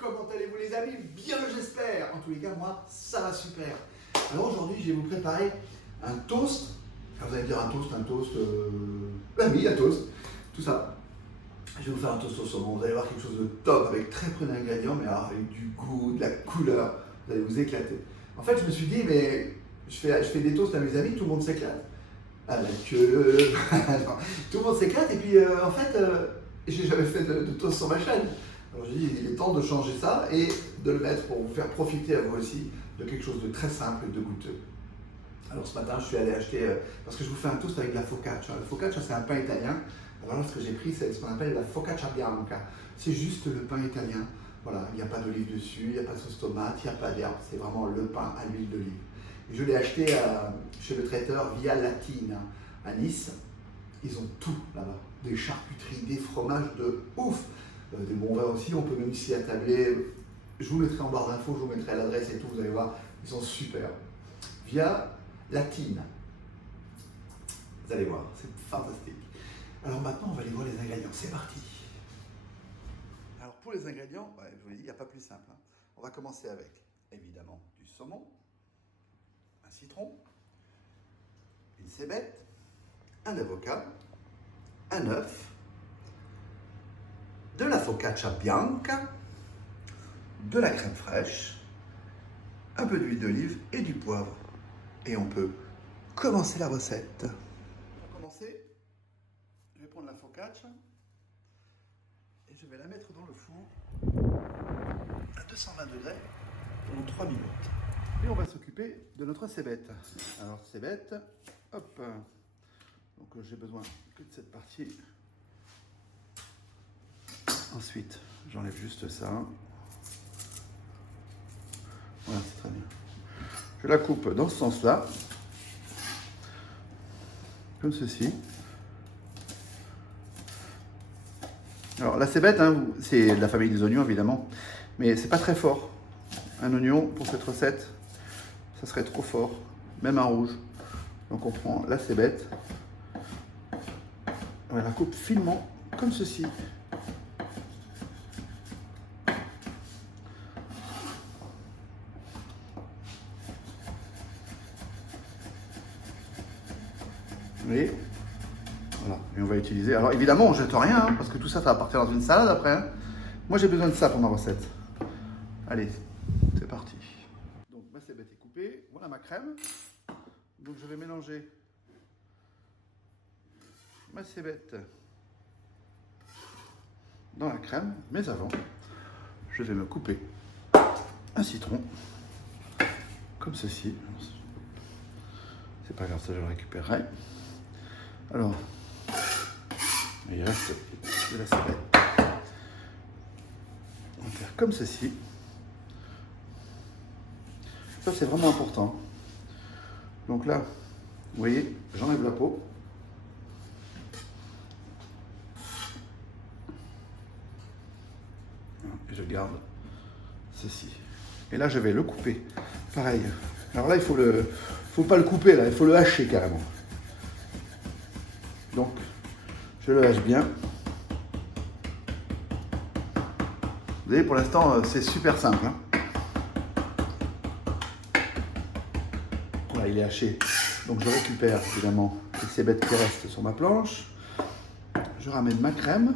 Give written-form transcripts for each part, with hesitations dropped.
comment allez-vous les amis? Bien j'espère. En tous les cas, moi, ça va super. Alors aujourd'hui, je vais vous préparer un toast. Alors vous allez me dire un toast, ben oui, un toast, tout ça. Je vais vous faire un toast au saumon, vous allez voir quelque chose de top, avec très peu d'ingrédients, mais alors avec du goût, de la couleur, vous allez vous éclater. En fait, je me suis dit, mais je fais des toasts à mes amis, tout le monde s'éclate. À la queue, tout le monde s'éclate, et puis en fait, j'ai jamais fait de toast sur ma chaîne. Alors j'ai dit, il est temps de changer ça et de le mettre pour vous faire profiter à vous aussi de quelque chose de très simple et de goûteux. Alors ce matin, je suis allé acheter, parce que je vous fais un toast avec de la focaccia. La focaccia, c'est un pain italien. Alors là, ce que j'ai pris, c'est ce qu'on appelle la focaccia bianca. C'est juste le pain italien. Voilà, il n'y a pas d'olive dessus, il n'y a pas de sauce tomate, il n'y a pas d'herbe. C'est vraiment le pain à l'huile d'olive. Et je l'ai acheté chez le traiteur Via Latina à Nice. Ils ont tout là-bas. Des charcuteries, des fromages de ouf. Des bons vins aussi, on peut même s'y attabler. Je vous mettrai en barre d'infos, je vous mettrai l'adresse et tout, vous allez voir, ils sont super. Via Latina. Vous allez voir, c'est fantastique. Alors maintenant, on va aller voir les ingrédients. C'est parti. Alors pour les ingrédients, ouais, je vous l'ai dit, il n'y a pas plus simple. Hein. On va commencer avec, évidemment, du saumon, un citron, une cébette, un avocat, un œuf, de la focaccia bianca, de la crème fraîche, un peu d'huile d'olive et du poivre. Et on peut commencer la recette. Pour commencer, je vais prendre la focaccia et je vais la mettre dans le four à 220 degrés pendant 3 minutes. Et on va s'occuper de notre cébette. Alors cébette, hop. Donc j'ai besoin que de cette partie. Ensuite, j'enlève juste ça. Voilà, c'est très bien. Je la coupe dans ce sens-là, comme ceci. Alors la cébette, hein, c'est de la famille des oignons évidemment, mais c'est pas très fort. Un oignon pour cette recette, ça serait trop fort, même un rouge. Donc on prend la cébette, on la coupe finement, comme ceci. Et voilà, et on va utiliser. Alors évidemment, on ne jette rien, hein, parce que tout ça, ça va partir dans une salade après. Hein. Moi, j'ai besoin de ça pour ma recette. Allez, c'est parti. Donc ma cébette est coupée, voilà ma crème. Donc je vais mélanger ma cébette dans la crème, mais avant, je vais me couper un citron, comme ceci. C'est pas grave, ça je le récupérerai. Alors, il reste de la cébette. On va faire comme ceci. Ça, c'est vraiment important. Donc là, vous voyez, j'enlève la peau. Et je garde ceci. Et là, je vais le couper. Pareil. Alors là, il faut pas le couper, là, il faut le hacher carrément. Donc, je le hache bien. Vous voyez, pour l'instant, c'est super simple. Hein. Voilà, il est haché. Donc, je récupère évidemment les cébettes qui restent sur ma planche. Je ramène ma crème.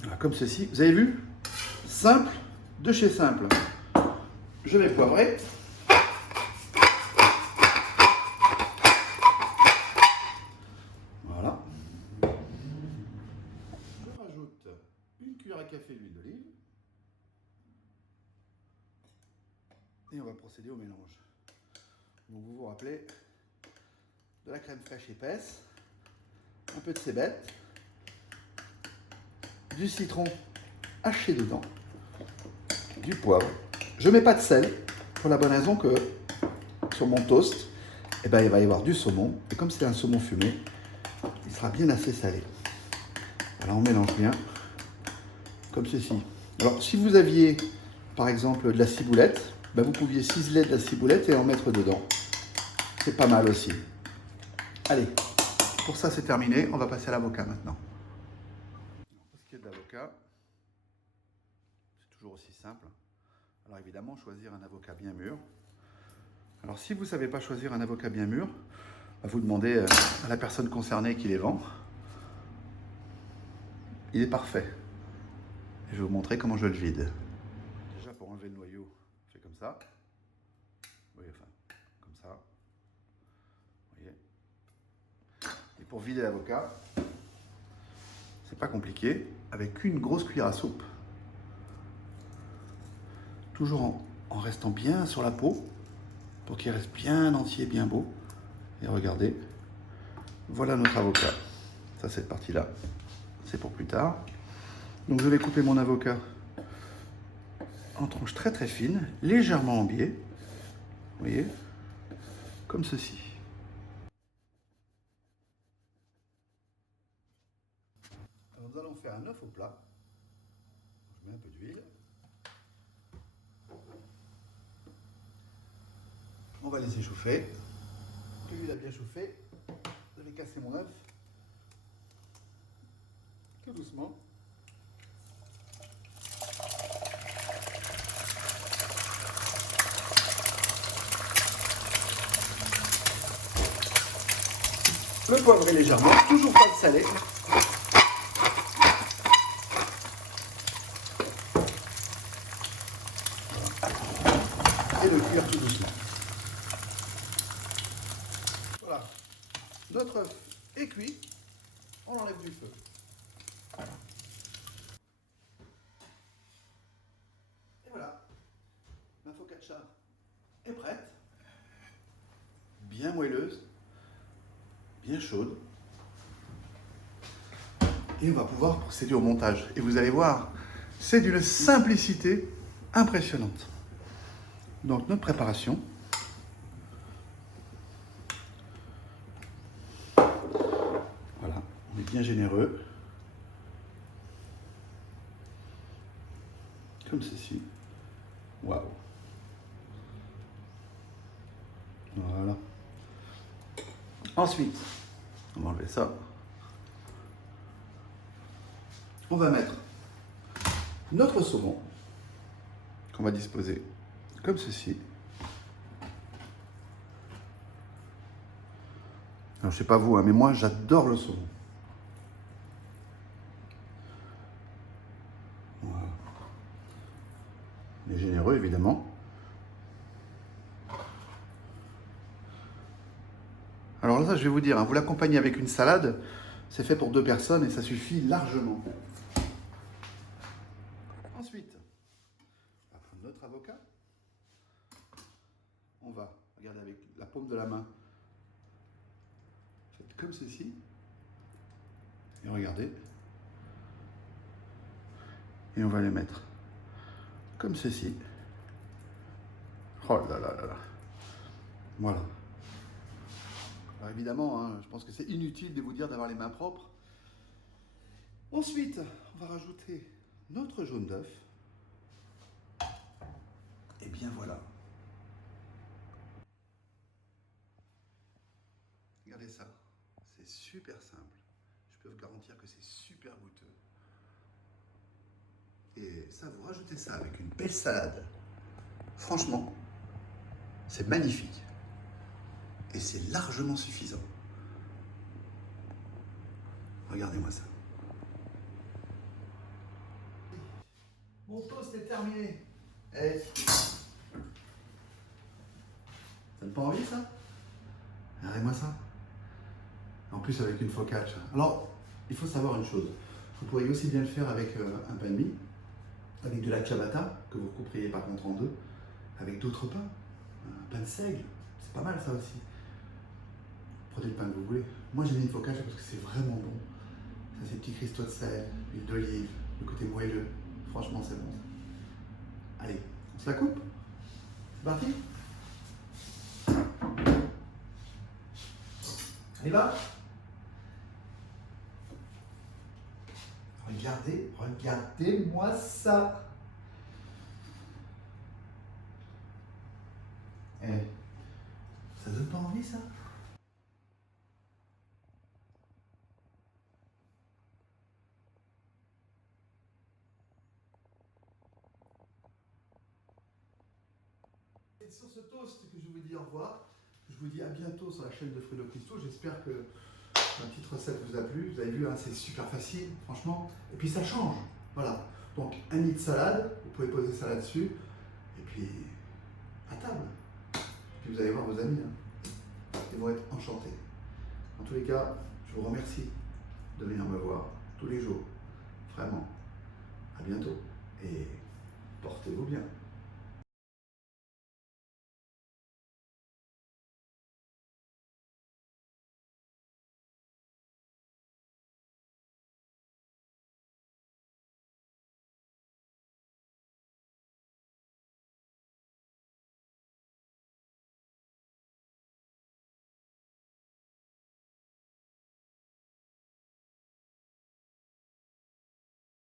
Voilà, comme ceci. Vous avez vu? Simple de chez simple. Je vais poivrer. Voilà. Je rajoute une cuillère à café d'huile d'olive. Et on va procéder au mélange. Donc vous vous rappelez de la crème fraîche épaisse, un peu de cébette, du citron haché dedans, du poivre. Je ne mets pas de sel pour la bonne raison que sur mon toast, eh ben, il va y avoir du saumon. Et comme c'est un saumon fumé, il sera bien assez salé. Alors on mélange bien, comme ceci. Alors si vous aviez par exemple de la ciboulette, ben, vous pouviez ciseler de la ciboulette et en mettre dedans. C'est pas mal aussi. Allez, pour ça c'est terminé, on va passer à l'avocat maintenant. Pour ce qui est de l'avocat, toujours aussi simple. Alors évidemment, choisir un avocat bien mûr. Alors si vous ne savez pas choisir un avocat bien mûr, vous demandez à la personne concernée qui les vend. Il est parfait. Et je vais vous montrer comment je le vide. Déjà pour enlever le noyau, je fais comme ça. Oui, enfin, comme ça. Vous voyez. Et pour vider l'avocat, c'est pas compliqué, avec une grosse cuillère à soupe. Toujours en restant bien sur la peau, pour qu'il reste bien entier, bien beau. Et regardez, voilà notre avocat. Ça, cette partie-là, c'est pour plus tard. Donc je vais couper mon avocat en tranches très très fines, légèrement en biais. Vous voyez, comme ceci. Alors nous allons faire un œuf au plat. Je mets un peu d'huile. On va laisser chauffer. L'huile a bien chauffé. Je vais casser mon œuf. Tout doucement. Le poivrer légèrement, toujours pas de salé. Et le cuire tout doucement. Voilà. Notre œuf est cuit. On l'enlève du feu. Et voilà. Ma focaccia est prête. Bien moelleuse. Bien chaude. Et on va pouvoir procéder au montage. Et vous allez voir, c'est d'une simplicité impressionnante. Donc notre préparation. Voilà, on est bien généreux. Comme ceci. Waouh. Voilà. Ensuite, on va enlever ça. On va mettre notre saumon qu'on va disposer comme ceci. Alors, je sais pas vous, hein, mais moi j'adore le saumon. Voilà. Il est généreux évidemment. Alors là, je vais vous dire, hein, vous l'accompagnez avec une salade, c'est fait pour 2 personnes et ça suffit largement. Ensuite, on va prendre notre avocat. On va, regardez avec la paume de la main, faites comme ceci. Et regardez. Et on va les mettre comme ceci. Oh là là là là. Voilà. Alors évidemment, hein, je pense que c'est inutile de vous dire d'avoir les mains propres. Ensuite, on va rajouter notre jaune d'œuf. Et bien voilà. Regardez ça. C'est super simple. Je peux vous garantir que c'est super goûteux. Et ça, vous rajoutez ça avec une belle salade. Franchement, c'est magnifique. Et c'est largement suffisant. Regardez-moi ça. Mon toast est terminé. Eh. Ça donne pas envie ça? Regardez-moi ça. En plus avec une focaccia. Alors, il faut savoir une chose. Vous pourriez aussi bien le faire avec un pain de mie, avec de la ciabatta, que vous couperiez par contre en deux, avec d'autres pains. Un pain de seigle, c'est pas mal ça aussi. Prenez le pain que vous voulez. Moi j'ai mis une focaccia parce que c'est vraiment bon. Ça, ces petits cristaux de sel, l'huile d'olive, le côté moelleux. Franchement, c'est bon. Allez, on se la coupe? C'est parti? On y va? Regardez, regardez-moi ça. Eh, ça donne pas envie ça? c'est sur ce toast que je vous dis au revoir. Je vous dis à bientôt sur la chaîne de Fredo Cristo. J'espère que ma petite recette vous a plu. Vous avez vu, hein, c'est super facile, franchement. Et puis ça change. Voilà. Donc un nid de salade, vous pouvez poser ça là-dessus. Et puis à table. Et puis vous allez voir vos amis. Hein. Ils vont être enchantés. En tous les cas, je vous remercie de venir me voir tous les jours. Vraiment. À bientôt. Et portez-vous bien.